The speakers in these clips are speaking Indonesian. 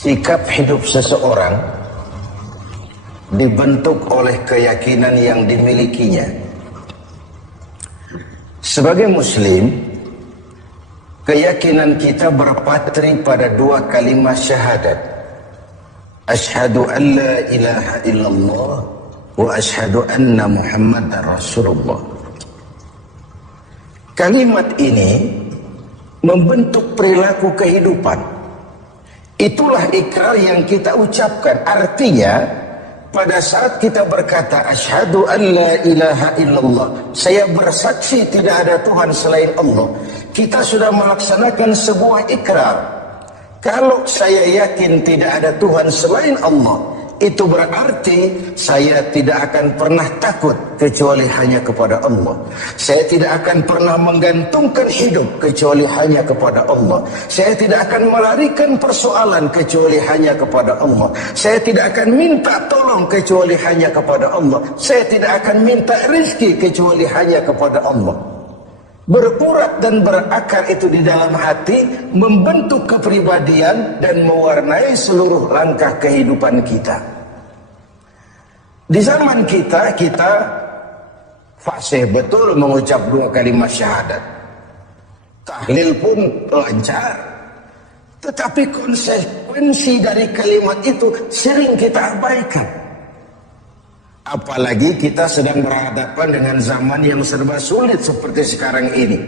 Sikap hidup seseorang dibentuk oleh keyakinan yang dimilikinya. Sebagai muslim, keyakinan kita berpatri pada dua kalimat syahadat. Asyhadu an la ilaha illallah wa asyhadu anna Muhammadar Rasulullah. Kalimat ini membentuk perilaku kehidupan. Itulah ikrar yang kita ucapkan. Artinya, pada saat kita berkata asyhadu an la ilaha illallah, saya bersaksi tidak ada Tuhan selain Allah, kita sudah melaksanakan sebuah ikrar. Kalau saya yakin tidak ada Tuhan selain Allah, itu berarti saya tidak akan pernah takut kecuali hanya kepada Allah. Saya tidak akan pernah menggantungkan hidup kecuali hanya kepada Allah. Saya tidak akan melarikan persoalan kecuali hanya kepada Allah. Saya tidak akan minta tolong kecuali hanya kepada Allah. Saya tidak akan minta rezeki kecuali hanya kepada Allah. Berurat dan berakar itu di dalam hati, membentuk kepribadian dan mewarnai seluruh langkah kehidupan kita. Di zaman kita fasih betul mengucap dua kalimat syahadat. Tahlil pun lancar. Tetapi konsekuensi dari kalimat itu sering kita abaikan. Apalagi kita sedang berhadapan dengan zaman yang serba sulit seperti sekarang ini.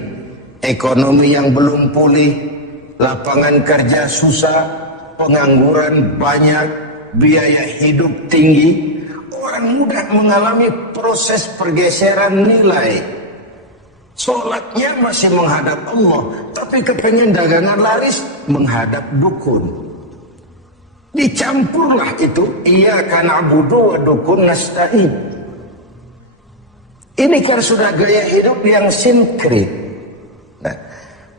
Ekonomi yang belum pulih, lapangan kerja susah, pengangguran banyak, biaya hidup tinggi. Orang muda mengalami proses pergeseran nilai. Sholatnya masih menghadap Allah, tapi kepengen dagangan laris menghadap dukun. Dicampurlah itu, iyyaka na'budu wa dukun nasta'in. Ini kan sudah gaya hidup yang sinkrit. Nah,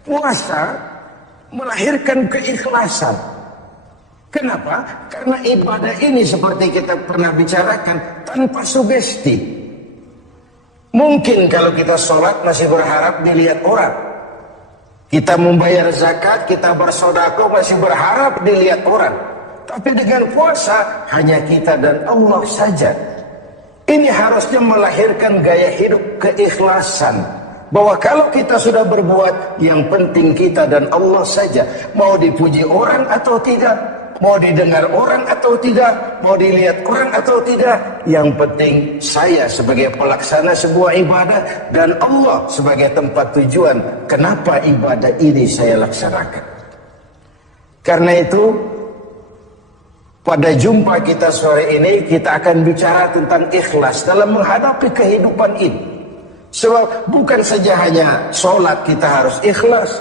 puasa melahirkan keikhlasan. Kenapa? Karena ibadah ini seperti kita pernah bicarakan tanpa sugesti. Mungkin kalau kita sholat masih berharap dilihat orang. Kita membayar zakat, kita bersedekah masih berharap dilihat orang. Tapi dengan puasa hanya kita dan Allah saja. Ini harusnya melahirkan gaya hidup keikhlasan. Bahwa kalau kita sudah berbuat, yang penting kita dan Allah saja. Mau dipuji orang atau tidak, mau didengar orang atau tidak, mau dilihat orang atau tidak, yang penting saya sebagai pelaksana sebuah ibadah dan Allah sebagai tempat tujuan kenapa ibadah ini saya laksanakan. Karena itu, pada jumpa kita sore ini, kita akan bicara tentang ikhlas dalam menghadapi kehidupan ini. Sebab bukan saja hanya sholat kita harus ikhlas,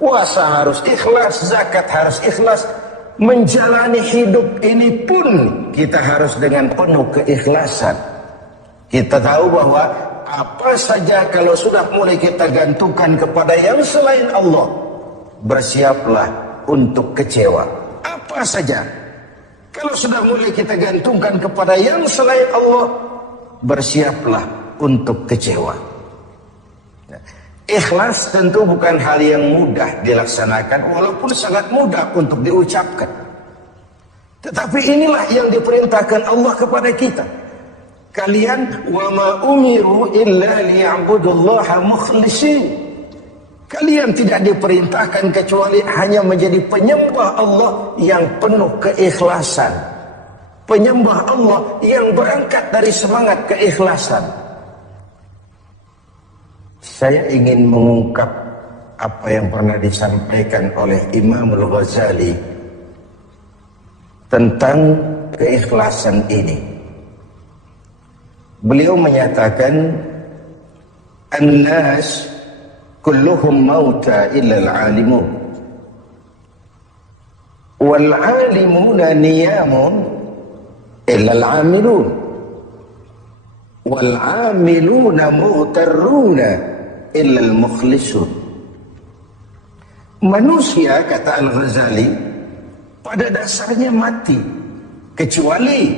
puasa harus ikhlas, zakat harus ikhlas, menjalani hidup ini pun kita harus dengan penuh keikhlasan. Kita tahu bahwa apa saja kalau sudah mulai kita gantungkan kepada yang selain Allah, bersiaplah untuk kecewa. Apa saja kalau sudah mulai kita gantungkan kepada yang selain Allah, bersiaplah untuk kecewa. Nah, ikhlas tentu bukan hal yang mudah dilaksanakan, walaupun sangat mudah untuk diucapkan. Tetapi inilah yang diperintahkan Allah kepada kita. Kalian wa ma umiru illa liya'budullaha mukhlishin. Kalian tidak diperintahkan kecuali hanya menjadi penyembah Allah yang penuh keikhlasan. Penyembah Allah yang berangkat dari semangat keikhlasan. Saya ingin mengungkap apa yang pernah disampaikan oleh Imam Al-Ghazali tentang keikhlasan ini. Beliau menyatakan, "An-nas kulluhum mauta illa al-alimun wal alimuna niyamun illa al-amilun wal amiluna mughtarruna illa al-mukhlisun." Manusia, kata Al-Ghazali, pada dasarnya mati kecuali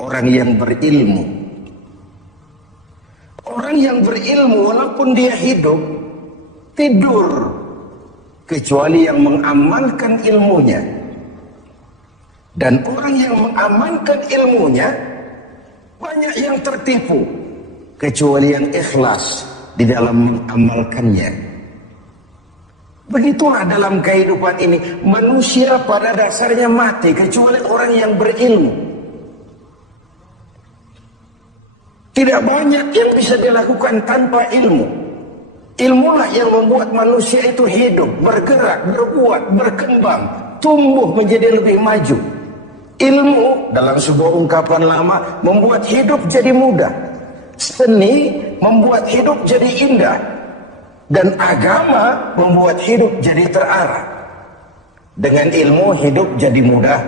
orang yang berilmu. Orang yang berilmu walaupun dia hidup, tidur, kecuali yang mengamalkan ilmunya. Dan orang yang mengamalkan ilmunya, banyak yang tertipu, kecuali yang ikhlas di dalam mengamalkannya. Begitulah dalam kehidupan ini, manusia pada dasarnya mati, kecuali orang yang berilmu. Tidak banyak yang bisa dilakukan tanpa ilmu. Ilmulah yang membuat manusia itu hidup, bergerak, berbuat, berkembang, tumbuh menjadi lebih maju. Ilmu dalam sebuah ungkapan lama membuat hidup jadi mudah. Seni membuat hidup jadi indah. Dan agama membuat hidup jadi terarah. Dengan ilmu hidup jadi mudah.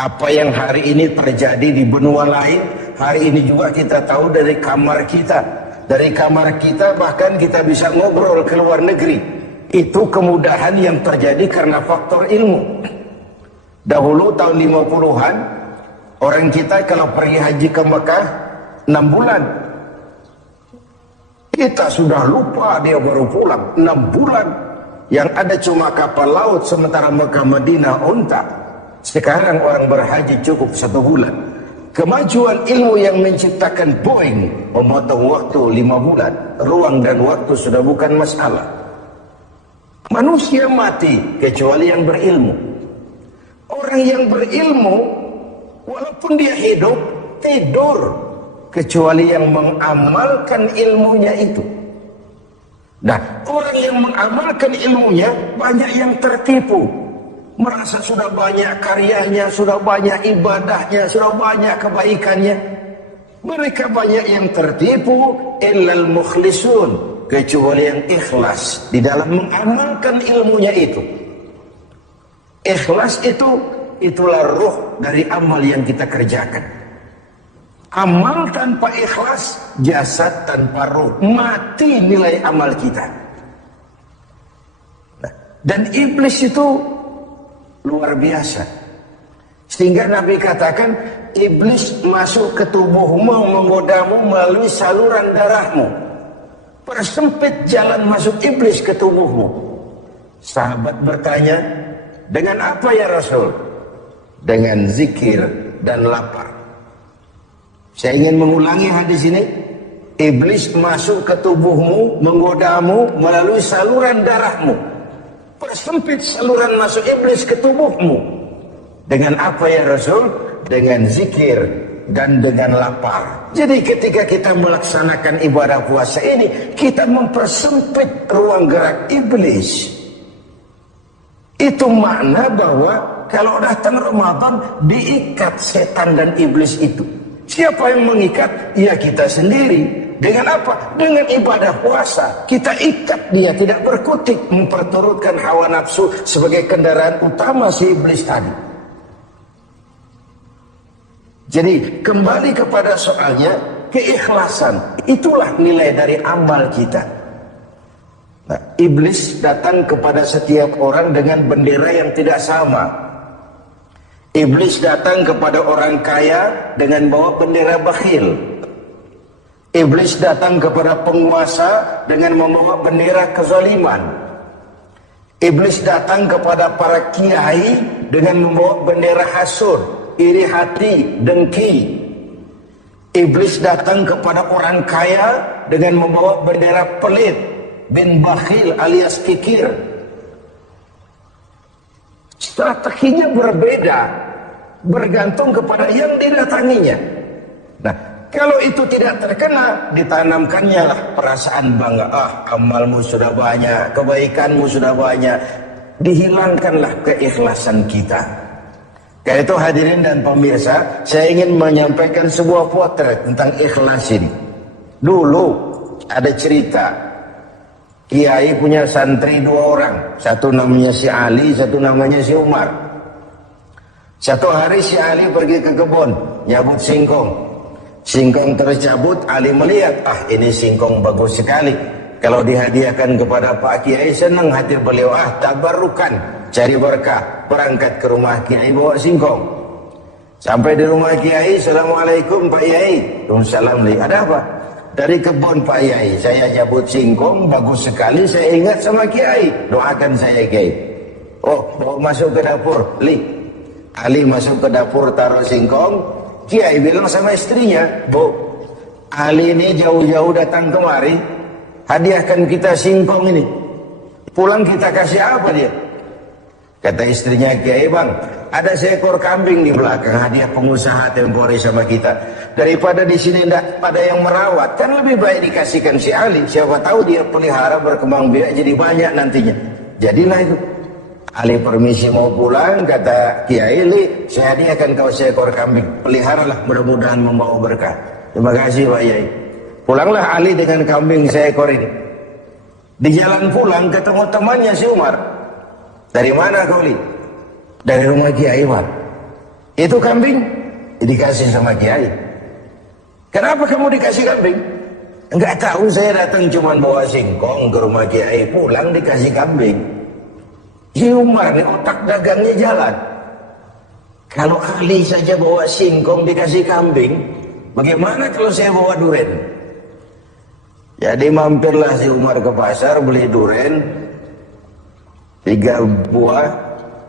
Apa yang hari ini terjadi di benua lain, hari ini juga kita tahu dari kamar kita. Dari kamar kita bahkan kita bisa ngobrol ke luar negeri. Itu kemudahan yang terjadi karena faktor ilmu. Dahulu tahun 50-an, orang kita kalau pergi haji ke Mekah 6 bulan. Kita sudah lupa dia baru pulang 6 bulan. Yang ada cuma kapal laut, sementara Mekah Madinah unta. Sekarang orang berhaji cukup 1 bulan. Kemajuan ilmu yang menciptakan Boeing memotong waktu 5 bulan. Ruang dan waktu sudah bukan masalah. Manusia mati kecuali yang berilmu. Orang yang berilmu, walaupun dia hidup, tidur, kecuali yang mengamalkan ilmunya itu. Nah, orang yang mengamalkan ilmunya banyak yang tertipu. Merasa sudah banyak karyanya, sudah banyak ibadahnya, sudah banyak kebaikannya. Mereka banyak yang tertipu, illal mukhlisun, kecuali yang ikhlas di dalam mengamalkan ilmunya itu. Ikhlas itulah ruh dari amal yang kita kerjakan. Amal tanpa ikhlas, jasad tanpa ruh, mati nilai amal kita. Nah, dan iblis itu luar biasa. Sehingga Nabi katakan, iblis masuk ke tubuhmu, menggodamu melalui saluran darahmu. Persempit jalan masuk iblis ke tubuhmu. Sahabat bertanya, dengan apa ya Rasul? Dengan zikir dan lapar. Saya ingin mengulangi hadis ini. Iblis masuk ke tubuhmu, menggodamu melalui saluran darahmu. Persempit saluran masuk iblis ke tubuhmu. Dengan apa ya Rasul? Dengan zikir dan dengan lapar. Jadi ketika kita melaksanakan ibadah puasa ini, kita mempersempit ruang gerak iblis. Itu makna bahwa kalau datang Ramadan, diikat setan dan iblis itu. Siapa yang mengikat? Ya kita sendiri. Dengan apa? Dengan ibadah puasa. Kita ikat dia, tidak berkutik, memperturutkan hawa nafsu sebagai kendaraan utama si iblis tadi. Jadi kembali kepada soalnya, keikhlasan. Itulah nilai dari amal kita. Nah, iblis datang kepada setiap orang dengan bendera yang tidak sama. Iblis datang kepada orang kaya dengan bawa bendera bakhil. Iblis datang kepada penguasa dengan membawa bendera kezaliman. Iblis datang kepada para kiai dengan membawa bendera hasud, iri hati, dengki. Iblis datang kepada orang kaya dengan membawa bendera pelit, bin bakhil alias kikir. Strateginya berbeda, bergantung kepada yang didatanginya. Nah, kalau itu tidak terkena, ditanamkannya lah perasaan bangga. Amalmu sudah banyak, kebaikanmu sudah banyak. Dihilangkanlah keikhlasan kita. Karena itu hadirin dan pemirsa, saya ingin menyampaikan sebuah potret tentang ikhlas ini. Dulu ada cerita, kiai punya santri 2 orang. Satu namanya si Ali, satu namanya si Umar. Satu hari si Ali pergi ke kebun, nyabut singkong. Singkong tercabut, Ali melihat, ini singkong bagus sekali. Kalau dihadiahkan kepada Pak Kiai, senang hati beliau, tabarukan, cari berkah. Berangkat ke rumah Kiai, bawa singkong. Sampai di rumah Kiai, Assalamualaikum Pak Kiai. Waalaikumsalam, ada apa? Dari kebun Pak Kiai, saya nyabut singkong, bagus sekali, saya ingat sama Kiai. Doakan saya Kiai. Oh, bawa masuk ke dapur, Ali masuk ke dapur taruh singkong, Kiai bilang sama istrinya, Bu, Ali ini jauh-jauh datang kemari, hadiahkan kita singkong ini. Pulang kita kasih apa dia? Kata istrinya, Kiai, Bang, ada seekor kambing di belakang, hadiah pengusaha temporary sama kita. Daripada di sini tidak pada yang merawat, kan lebih baik dikasihkan si Ali. Siapa tahu dia pelihara berkembang biak jadi banyak nantinya. Jadilah itu. Ali permisi mau pulang, kata Kiai, Li, saya hadiahkan kau seekor kambing. Peliharalah, mudah-mudahan membawa berkah. Terima kasih Pak Yai. Pulanglah Ali dengan kambing seekor ini. Di jalan pulang ketemu temannya si Umar. Dari mana kau, Li? Dari rumah Kiai, Pak. Itu kambing dikasih sama Kiai. Kenapa kamu dikasih kambing? Enggak tahu, saya datang cuma bawa singkong ke rumah Kiai, pulang dikasih kambing. Si Umar nih otak dagangnya jalan. Kalau Ali saja bawa singkong dikasih kambing, bagaimana kalau saya bawa duren? Jadi mampirlah si Umar ke pasar beli duren 3 buah,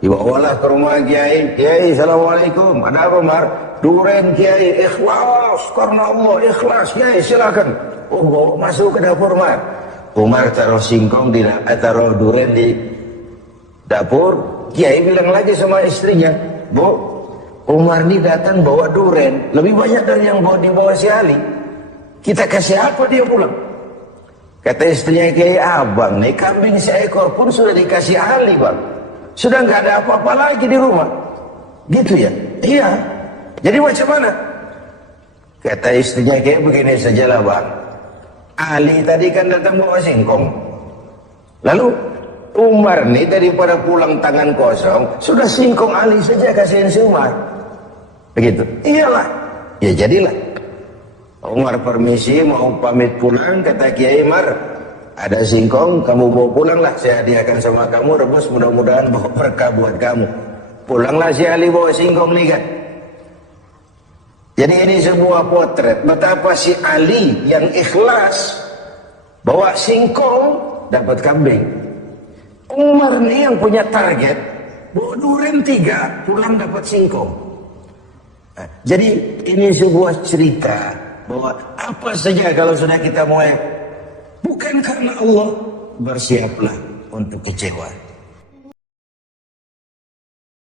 dibawalah ke rumah Kiai. Kiai, assalamualaikum. Ada apa, Umar? Duren Kiai, ikhlas karena Allah, ikhlas. Kiai, silakan. Oh, bawa masuk ke dapur, Umar. Umar taruh singkong taruh duren di dapur. Kiai bilang lagi sama istrinya, Bu, Umar ini datang bawa duren lebih banyak dari yang dibawa si Ali. Kita kasih apa dia pulang? Kata istrinya Kiai, Abang nih kambing seekor pun sudah dikasih Ali, Bang. Sudah nggak ada apa-apa lagi di rumah. Gitu ya? Iya. Jadi macam mana? Kata istrinya Kiai, begini sajalah, Bang. Ali tadi kan datang bawa singkong. Lalu Umar nih daripada pulang tangan kosong, sudah singkong Ali saja kasihin si Umar. Begitu. Iyalah. Ya jadilah. Umar permisi mau pamit pulang, kata Kiai, Umar, ada singkong, kamu bawa pulanglah, saya hadiahkan sama kamu, rebus, mudah-mudahan bawa berkah buat kamu. Pulanglah si Ali bawa singkong nih kan. Jadi ini sebuah potret betapa si Ali yang ikhlas bawa singkong dapat kambing. Umar nih yang punya target bawa duren 3 pulang dapat singkong. Jadi ini sebuah cerita bahwa apa saja kalau sudah kita mulai bukan karena Allah, bersiaplah untuk kecewa.